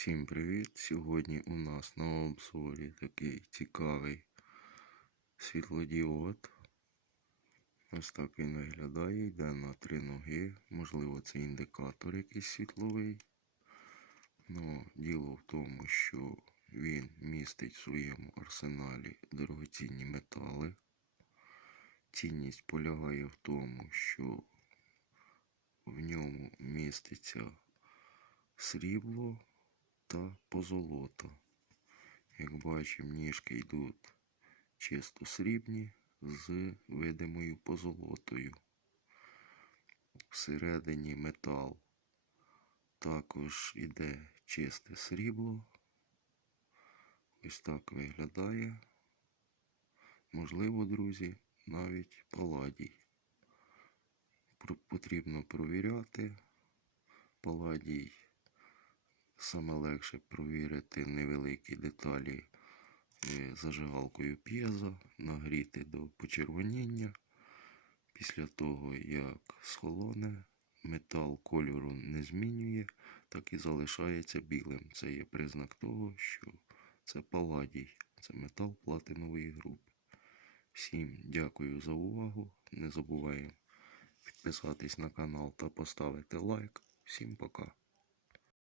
Всім привіт! Сьогодні у нас на обзорі такий цікавий світлодіод. Ось так він виглядає, йде на три ноги. Можливо, це індикатор якийсь світловий. Ну, діло в тому, що він містить в своєму арсеналі дорогоцінні метали. Цінність полягає в тому, що в ньому міститься срібло та позолота. Як бачимо, ніжки йдуть чисто срібні з видимою позолотою. Всередині метал також іде чисте срібло. Ось так виглядає. Можливо, друзі, навіть паладій. Потрібно провіряти. Паладій саме легше провірити невеликі деталі зажигалкою п'єза, нагріти до почервоніння. Після того, як схолоне, метал кольору не змінює, так і залишається білим. Це є признак того, що це паладій, це метал платинової групи. Всім дякую за увагу. Не забуваємо підписатись на канал та поставити лайк. Всім пока.